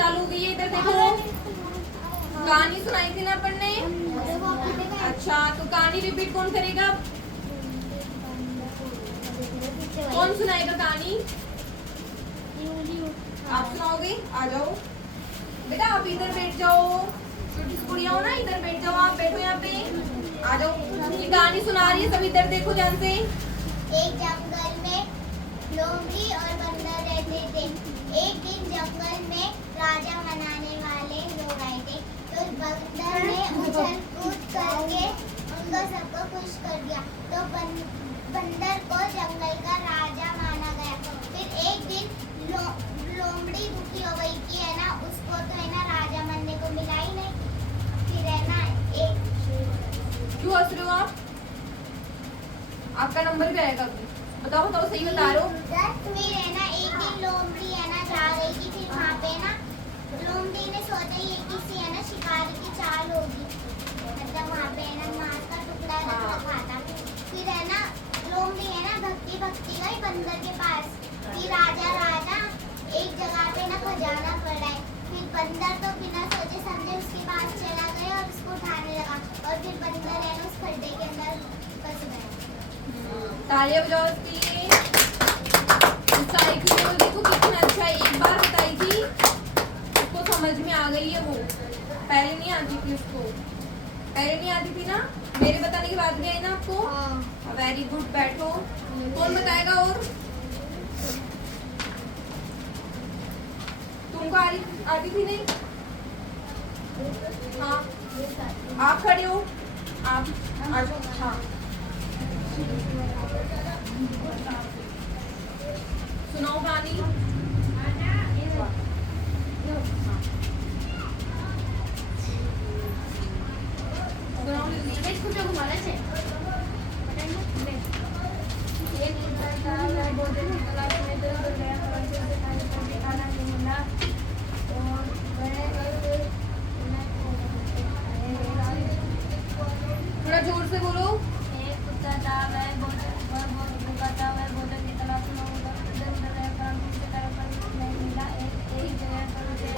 चालू हो गई है, इधर देखो। कहानी सुनाई थी ना अपन ने। अच्छा, तो कहानी रिपीट कौन करेगा? कौन सुनाएगा कहानी? आप सुनाओगे? आ जाओ बेटा, आप इधर बैठ जाओ। छोटी सी गुड़िया हो ना, इधर बैठ जाओ। आप बैठो यहाँ पे, आ जाओ। ये कहानी सुना रही है, सब इधर देखो ध्यान से। एक जंगल में लोमड़ी और बंदर रहते थे। एक दिन जंगल में राजा बनाने वाले लोग आए थे, तो बंदर ने उछल कूद करके उनको सबको खुश कर दिया, तो बंदर को जंगल का राजा माना गया। फिर एक दिन लोमड़ी दुखी हो गई कि है ना, उसको तो है ना राजा बनने को मिला ही नहीं। फिर है ना क्यों हंस रहे हो आप? आपका नंबर भी आएगा अभी। बताओ बताओ, सही बता रहे हो? फिर है ना एक दिन लोमड़ी है ना जा रही थी, फिर वहाँ पे ना लोमड़ी ने सोचा ये किसी है ना शिकारी की चाल होगी, मतलब वहाँ पे है ना मांस का टुकड़ा रखा था। फिर है ना लोमड़ी है ना भक्ति गई बंदर के पास कि राजा एक जगह पे ना खजाना पड़ा है। फिर बंदर तो बिना सोचे समझे उसके पास चला गया और उसको उठाने लगा, और फिर बंदर है ना उस खड्डे के अंदर फंस गया। तालियां बजाओ इसके लिए। साइकिल को देखो कितना अच्छा है, एक बार बताई थी उसको समझ में आ गई है। वो पहले नहीं आती थी उसको, पहले नहीं आती थी ना, मेरे बताने के बाद भी आई ना आपको। वेरी गुड, बैठो। कौन बताएगा और? तुमको आती थी नहीं? हाँ, आप खड़े हो, आप आ जाओ। हाँ, सुनाओ कहानी। थोड़ा जोर से बोलो। एक कुत्ता था, वह बहुत भूखा था। वह भोजन की तलाश में उधर उधर गया, परंतु उसे कहीं नहीं मिला। एक जगह पर उसे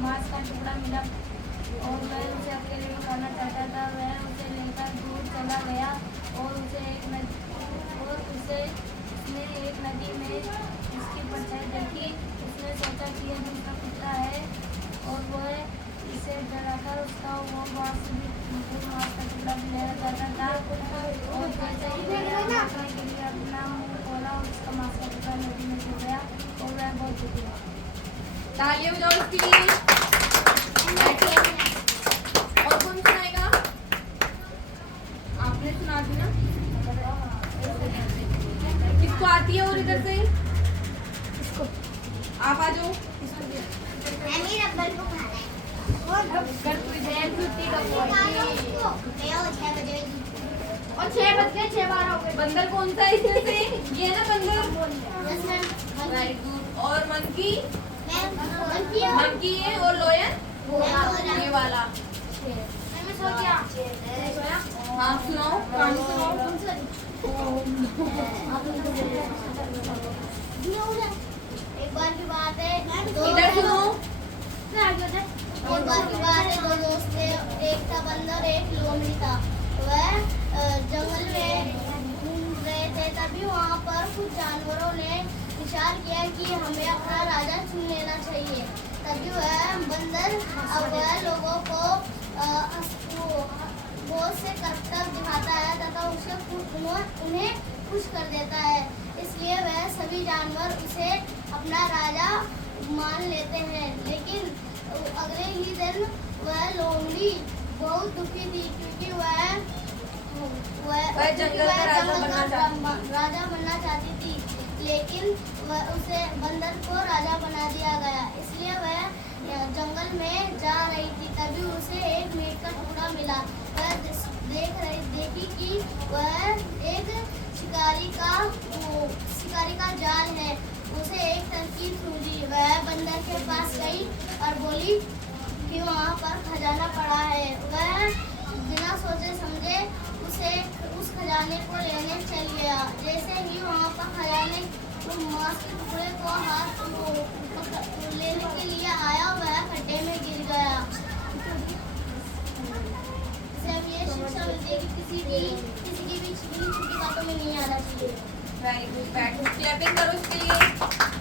मांस का टुकड़ा मिला और वह उसे अकेले में खाना चाहता था। वह उसे लेकर दूर चला गया और उसने एक नदी में उसकी परछाई देखी। उसने सोचा कि यह दूसरा कुत्ता है और वह इसे डराकर उसका वो मांस का टुकड़ा भी लेना चाहता था। और जैसे ही वह खाने के लिए अपना मुंह खोला, उसका मांस का टुकड़ा नदी में गिर गया और वह बहुत दुखी हुआ। तालियां बजाओ इसके लिए। और कौन सुनाएगा? आपने सुना दी ना? किसको आती है? और इधर से आप आ जाओ। रब्बल को खाना है और 6:12 हो गए। बंदर कौन सा है इसमें से? ये है ना बंदर। Very good. और मंकी? मंकी है। और लोयन? ये वाला। हाँ, सुनाओ कहानी सुनाओ। एक बार की बात है, इधर सुनो। एक बार की बात है, दो दोस्त थे। एक था बंदर, एक लोमड़ी था। वह जंगल में घूम रहे थे, तभी वहाँ पर कुछ जानवरों ने विचार किया कि हमें अपना राजा चुन लेना चाहिए। तभी वह बंदर अब वह लोगों को बहुत से करतब दिखाता है तथा उन्हें खुश कर देता है। इसलिए वह सभी जानवर उसे अपना राजा मान लेते हैं। लेकिन अगले ही दिन वह लोमड़ी बहुत दुखी थी, क्योंकि वह जंगल का राजा बनना चाहती थी, लेकिन उसे बंदर को राजा बना दिया गया। इसलिए वह जंगल में जा रही थी, तभी उसे एक मीट का टुकड़ा मिला। वह देखी कि वह एक शिकारी का जाल है। उसे एक तरकीब सूझी। वह बंदर के पास गई और बोली कि वहाँ पर खजाना पड़ा है। वह बिना सोचे समझे उस खजाने को लेने चल गया। जैसे ही वहाँ पर खजाने मांस के टुकड़े को हाथ चाहिए कि किसी की भी छुट्टी बातों में नहीं आना चाहिए। वेरी गुड, बैठ क्लैपिंग करो इसके लिए।